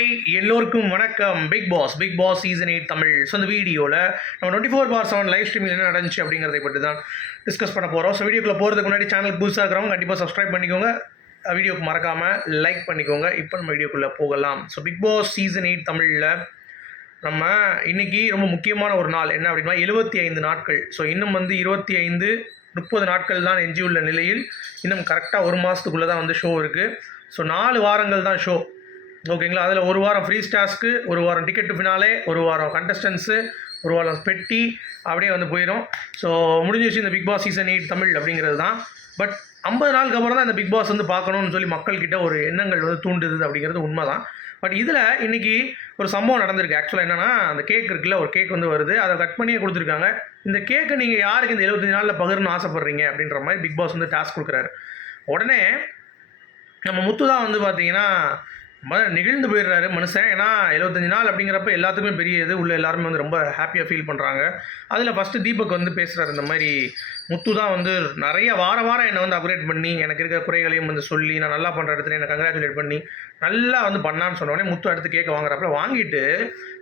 Hi எல்லோருக்கும் வணக்கம். Bigg Boss season 8 Tamil. So இந்த வீடியோவில் நம்ம 24/7 லைவ் ஸ்ட்ரீமில் என்ன நடந்துச்சு அப்படிங்கிறதை பற்றி தான் டிஸ்கஸ் பண்ண போகிறோம். ஸோ வீடியோக்குள்ளே போகிறதுக்கு முன்னாடி சேனல் புதுசாக இருக்கிறவங்க கண்டிப்பாக சப்ஸ்கிரைப் பண்ணிக்கோங்க, வீடியோக்கு மறக்காமல் லைக் பண்ணிக்கோங்க. இப்போ நம்ம வீடியோக்குள்ளே போகலாம். ஸோ பிக் பாஸ் சீசன் 8 தமிழில் நம்ம இன்றைக்கி ரொம்ப முக்கியமான ஒரு நாள் என்ன அப்படின்னா 75 நாட்கள். ஸோ இன்னும் 30 நாட்கள் தான் எஞ்சியுள்ள நிலையில் இன்னும் கரெக்டாக ஒரு மாதத்துக்குள்ளே தான் ஷோ இருக்குது. ஸோ 4 வாரங்கள் தான் ஷோ, ஓகேங்களா. அதில் ஒரு வாரம் ஃப்ரீ ஸ்டாஸ்க்கு, ஒரு வாரம் டிக்கெட்டு ஃபினாலே, ஒரு வாரம் கண்டஸ்டன்ஸு, ஒரு வாரம் பெட்டி அப்படியே போயிடும். ஸோ முடிஞ்சிச்சு இந்த பிக் பாஸ் சீசன் 8 தமிழ் அப்படிங்கிறது தான். பட் 50 நாளுக்கு அப்புறம் தான் இந்த பிக் பாஸ் பார்க்கணும்னு சொல்லி மக்கள்கிட்ட ஒரு எண்ணங்கள் தூண்டுது அப்படிங்கிறது உண்மை தான். பட் இதில் இன்றைக்கி ஒரு சம்பவம் நடந்திருக்கு. ஆக்சுவலாக என்னென்னா, அந்த கேக் இருக்குல்ல, ஒரு கேக் வருது, அதை கட் பண்ணியே கொடுத்துருக்காங்க. இந்த கேக்கை நீங்கள் யாருக்கு இந்த 75 நாளில் பகிர்னு ஆசைப்பட்றீங்க அப்படின்ற மாதிரி பிக் பாஸ் டாஸ்க் கொடுக்குறாரு. உடனே நம்ம முத்து தான் பார்த்தீங்கன்னா நெகிழ்ந்து போயிடுறாரு மனுஷன். ஏன்னா 75 நாள் அப்படிங்கிறப்ப எல்லாத்துக்குமே பெரிய இது உள்ள எல்லாருமே ரொம்ப ஹாப்பியாக ஃபீல் பண்ணுறாங்க. அதில் ஃபஸ்ட்டு தீபக் பேசுகிறாரு, இந்த மாதிரி முத்து தான் நிறைய வாரம் என்னை அப்கிரேட் பண்ணி எனக்கு இருக்கிற குறைகளையும் சொல்லி நான் நல்லா பண்ணுற இடத்துல என்னை கங்க்ராச்சுலேட் பண்ணி நல்லா பண்ணான்னு சொன்னோடனே முத்து அடுத்து கேட்க வாங்குறாப்புல. வாங்கிட்டு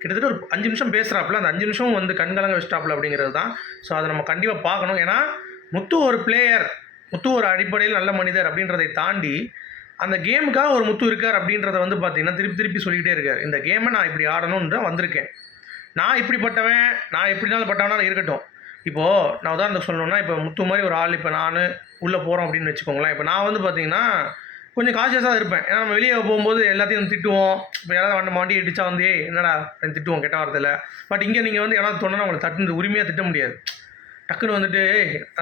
கிட்டத்தட்ட ஒரு 5 நிமிஷம் பேசுகிறாப்புல. அந்த 5 நிமிஷம் கண்கலங்க வச்சிட்டாப்புல அப்படிங்கிறது தான். ஸோ அதை நம்ம கண்டிப்பாக பார்க்கணும். ஏன்னா முத்து ஒரு பிளேயர், முத்து ஒரு அடிப்படையில் நல்ல மனிதர் அப்படின்றதை தாண்டி அந்த கேமுக்காக ஒரு முத்து இருக்கார் அப்படின்றத பார்த்தீங்கன்னா திருப்பி சொல்லிக்கிட்டே இருக்கார். இந்த கேமை நான் இப்படி ஆடணும்னு தான் வந்திருக்கேன், நான் இப்படிப்பட்டவன், நான் எப்படினாலும் பட்டவனாலும் இருக்கட்டும். இப்போது நான் உதாரணத்துக்கு சொல்லணும்னா, இப்போ முத்து மாதிரி ஒரு ஆள் இப்போ நான் உள்ளே போகிறோம் அப்படின்னு வச்சுக்கோங்களேன். இப்போ நான் பார்த்தீங்கன்னா கொஞ்சம் கான்ஷியஸாக இருப்பேன். ஏன்னா நம்ம வெளியே போகும்போது எல்லாத்தையும் திட்டுவோம். இப்போ யாராவது வண்டி அடித்தா என்னடா திட்டுவோம் கெட்ட வாரத்தில். பட் இங்கே நீங்கள் யாராவது தோணுன்னா அவங்களை தட்டு உரிமையாக திட்ட முடியாது, டக்குன்னு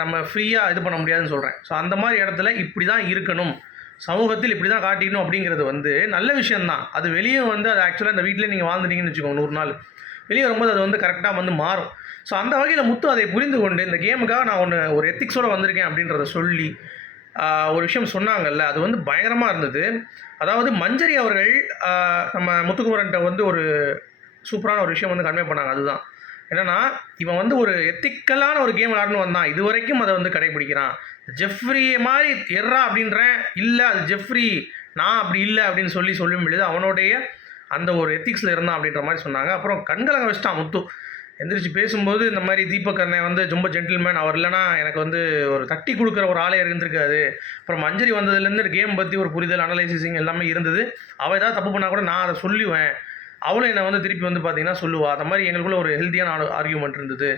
நம்ம ஃப்ரீயாக இது பண்ண முடியாதுன்னு சொல்கிறேன். ஸோ அந்த மாதிரி இடத்துல இப்படி தான் இருக்கணும், சமூகத்தில் இப்படி தான் காட்டிக்கணும் அப்படிங்கிறது நல்ல விஷயந்தான். அது வெளியே அது ஆக்சுவலாக இந்த வீட்டிலே நீங்கள் வாழ்ந்துட்டீங்கன்னு வச்சுக்கோங்க 100 நாள், வெளியே வரும்போது அது கரெக்டாக மாறும். ஸோ அந்த வகையில் முத்து அதை புரிந்து கொண்டு இந்த கேமுக்காக நான் ஒரு எத்திக்ஸோடு வந்திருக்கேன் அப்படின்றத சொல்லி ஒரு விஷயம் சொன்னாங்கல்ல, அது பயங்கரமாக இருந்தது. அதாவது மஞ்சரி அவர்கள் நம்ம முத்துக்குமரன்ட்ட ஒரு சூப்பரான ஒரு விஷயம் கன்வே பண்ணாங்க. அதுதான் என்னென்னா, இவன் ஒரு எத்திக்கலான ஒரு கேம் விளாட்னு வந்தான், இது வரைக்கும் அதை கடைபிடிக்கிறான். ஜெஃப்ரி மாதிரி எர்ரா அப்படின்றேன், இல்லை அது ஜெஃப்ரி, நான் அப்படி இல்லை அப்படின்னு சொல்லும் பொழுது அவனுடைய அந்த ஒரு எத்திக்ஸில் இருந்தான் அப்படின்ற மாதிரி சொன்னாங்க. அப்புறம் கண்கலங்க வச்சிட்டான் முத்து. எந்திரிச்சு பேசும்போது இந்த மாதிரி தீபக் அண்ணன் ரொம்ப ஜென்டில்மேன், அவர் இல்லைனா எனக்கு ஒரு தட்டி கொடுக்குற ஒரு ஆளே இருந்திருக்காது. அப்புறம் மஞ்சரி வந்ததுலேருந்து கேம் பற்றி ஒரு புரிதல், அனலைசிங் எல்லாமே இருந்தது. அவள் ஏதாவது தப்பு பண்ணால் கூட நான் அதை சொல்லுவேன், அவளும் என்னை திருப்பி பார்த்தீங்கன்னா சொல்லுவாள். அந்த மாதிரி எங்களுக்குள்ள ஒரு ஹெல்த்தியான ஆர்கியூமெண்ட் இருந்தது.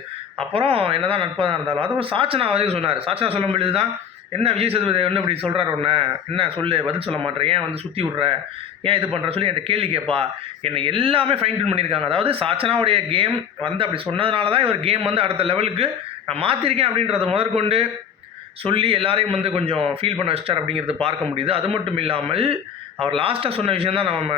அப்புறம் என்ன தான் நட்பாக இருந்தாலும் அதுவும் சாச்சனா சொன்னார். சாச்சனா சொல்லும் பொழுது தான், என்ன விஜய் சேதுபதி இப்படி சொல்கிறார், ஒன்று என்ன சொல்லு, பதில் சொல்ல மாட்டேன், ஏன் சுற்றி விட்ற, ஏன் இது பண்ணுற சொல்லி என்கிட்ட கேள்வி கேட்பா. என்னை எல்லாமே ஃபைன் டியூன் பண்ணியிருக்காங்க. அதாவது சாச்சனாவுடைய கேம் அப்படி சொன்னதுனால தான் இவர் கேம் அடுத்த லெவலுக்கு நான் மாற்றிருக்கேன் அப்படின்றத முதற்கொண்டு சொல்லி எல்லாரையும் கொஞ்சம் ஃபீல் பண்ண வச்சிட்டார் அப்படிங்கிறது பார்க்க முடியுது. அது மட்டும் இல்லாமல் அவர் லாஸ்ட்டாக சொன்ன விஷயம் தான் நம்ம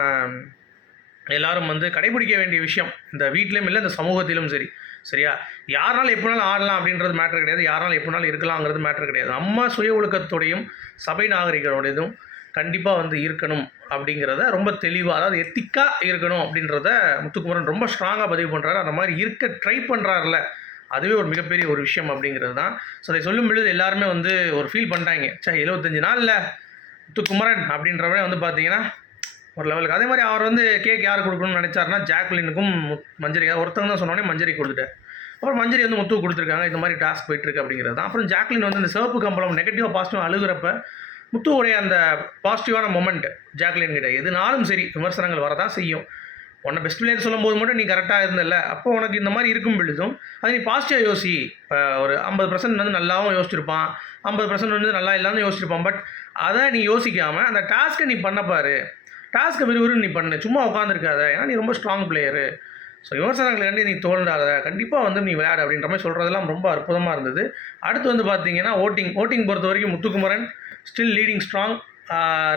எல்லோரும் கடைபிடிக்க வேண்டிய விஷயம். இந்த வீட்லேயும் இல்லை, இந்த சமூகத்திலும் சரி, சரியா, யாராலும் எப்படினாலும் ஆடலாம் அப்படின்றது மேட்ரு கிடையாது, யாராலும் எப்படினாலும் இருக்கலாங்கிறது மேட்ரு கிடையாது. நம்ம சுய ஒழுக்கத்தோடையும் சபை நாகரிகத்தோடையும் கண்டிப்பாக இருக்கணும் அப்படிங்கிறத ரொம்ப தெளிவாக, அதாவது எத்திக்காக இருக்கணும் அப்படின்றத முத்துக்குமரன் ரொம்ப ஸ்ட்ராங்காக பதிவு பண்ணுறாரு. அந்த மாதிரி இருக்க ட்ரை பண்ணுறாருல, அதுவே ஒரு மிகப்பெரிய ஒரு விஷயம் அப்படிங்கிறது தான். ஸோ அதை சொல்லும் பொழுது எல்லாருமே ஒரு ஃபீல் பண்ணிட்டாங்க, 75 நாளில் முத்துக்குமரன் அப்படின்றவனே பார்த்தீங்கன்னா ஒரு லெவலுக்கு. அதே மாதிரி அவர் கேக் யார் கொடுக்கணும்னு நினச்சாருன்னா ஜாக்லினுக்கும் மஞ்சரிக்காக ஒருத்தங்க தான் சொன்னோடனே மஞ்சரி கொடுத்துட்டார். அப்புறம் மஞ்சரி முத்து கொடுத்துருக்காங்க. இந்த மாதிரி டாஸ்க் போயிட்டுருக்கு அப்படிங்கிறது தான். அப்புறம் ஜாக்லின் இந்த சிவப்பு கம்பளம் நெகட்டிவாக பாசிட்டிவாக அழுகிறப்ப முத்துவோடைய அந்த பாசிட்டிவான மொமெண்ட் ஜாக்லின் கிட்ட எதுனாலும் சரி விமர்சனங்கள் வரதான் செய்யும். உன்னை பெஸ்ட் பிளேயர் சொல்லும் போது மட்டும் நீ கரெக்டாக இருந்தில்ல, அப்போ உனக்கு இந்த மாதிரி இருக்கும் பொழுதும் அது நீ பாசிட்டிவாக யோசி. இப்போ ஒரு 50% நல்லாவும் யோசிச்சிருப்பான், 50% நல்லா இல்லாமல் யோசிச்சிருப்பான். பட் அதை நீ யோசிக்காமல் அந்த டாஸ்க்கை நீ பண்ணப்பாரு, டாஸ்க்கை விறுவிறுன்னு நீ பண்ணு, சும்மா உட்காந்துருக்காத, ஏன்னா நீ ரொம்ப ஸ்ட்ராங் பிளேயரு. ஸோ விமர்சனங்களை நீ தோன்றாத, கண்டிப்பாக நீ விளையாடு அப்படின்ற மாதிரி சொல்கிறதெல்லாம் ரொம்ப அற்புதமாக இருந்தது. அடுத்து பார்த்தீங்கன்னா ஓட்டிங் பொறுத்த வரைக்கும் முத்துக்குமரன் ஸ்டில் லீடிங் ஸ்ட்ராங்.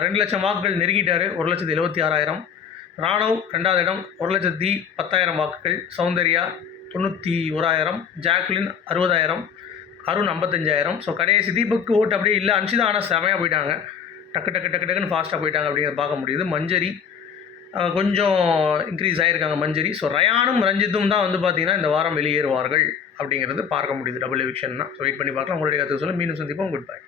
2 லட்சம் வாக்குகள் நெருங்கிட்டார், 1,76,000. ராணவ் 2வது இடம், 1,10,000 வாக்குகள். சௌந்தர்யா 91,000, ஜாக்லின் 60,000, அருண் 55,000. ஸோ கடைசி தீபக்கு ஓட்டு அப்படியே இல்லை, அன்ஷிதா ஆனால் செமையாக போயிட்டாங்க, டக்குன்னு ஃபாஸ்ட்டாக போயிட்டாங்க அப்படிங்கிறத பார்க்க முடியுது. மஞ்சரி கொஞ்சம் இன்க்ரீஸ் ஆகியிருக்காங்க மஞ்சரி. ஸோ ரயானும் ரஞ்சித்தும் தான் பார்த்தீங்கன்னா இந்த வாரம் வெளியேறுவார்கள் அப்படிங்கிறது பார்க்க முடியுது. டபுள் எவிக்ஷன் தான். ஸோ வெயிட் பண்ணி பார்க்கலாம். உங்களுடைய கருத்து சொல்ல மீண்டும் சந்திப்போம். Good bye.